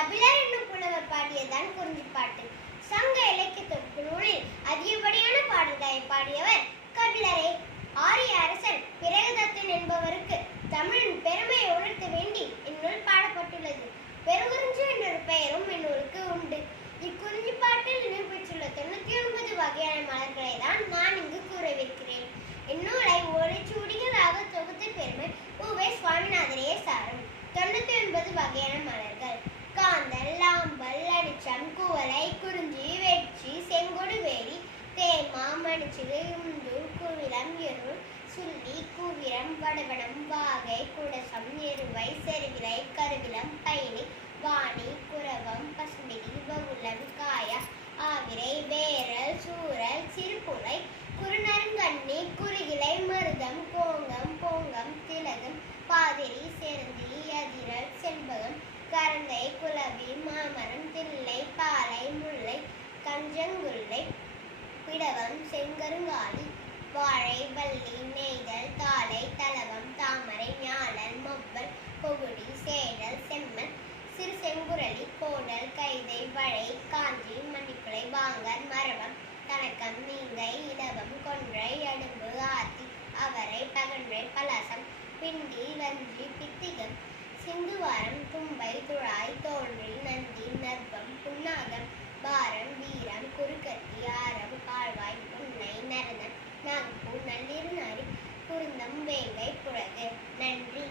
கபிலர் என்னும் புலவர் பாடியதான் குறிஞ்சிப்பாட்டு சங்க இலக்கிய நூலில் அதிகப்படியான பாடல்களை பாடியவர் கபிலரே. ஆரிய அரசன் பிறகுதத்தன் என்பவருக்கு தமிழின் பெருமையை உணர்த்த வேண்டி இந்நூல் பாடப்பட்டுள்ளது. பெருங்குறிஞ்சி என்னொரு பெயரும் இந்நூலுக்கு உண்டு. இக்குறிஞ்சிப்பாட்டில் இடம்பெற்றுள்ள தொண்ணூத்தி ஒன்பது வகையான மலர்களை தான் நான் இங்கு கூறவிருக்கிறேன். இன்னும் மணிச்சிறு உந்தூர் கூவிலம் எருள் சுள்ளி கூவிரம் வடவனம் வாகை குடசம் எருவை செருவிலை கருவிலம் பயணி வாணி குரவம் பசுமிடி வகுளம் காயா ஆவிரை வேரல் சூரல் சிறுபுலை குறுநருங்கண்ணி குறுகிலை மருதம் கோங்கம் போங்கம் திலகம் பாதிரி செருந்தி அதிரல் செண்பகம் கரந்தை குலவி மாமரம் தில்லை பாலை முல்லை கஞ்சங்குல்லை பிடவம் செங்கருங்காலி வாழை வள்ளி நெய்தல் தாளை தலவம் தாமரை ஞாழல் மொப்பல் கொகுடி சேடல் செம்மன் சிறு செங்குரளி கோடல் கைதை வளை காஞ்சி மணிப்பிளை வாங்கல் மரவம் கணக்கம் நீங்கை இடவம் கொன்றை அடும்பு ஆத்தி அவரை பகன்றை பலாசம் பிண்டி வஞ்சி பித்திகம் சிந்துவாரம் தும்பை துழாய் தோன்றி நந்தி நர்பம் புன்னாகம் வேங்கை புழகு நன்றி.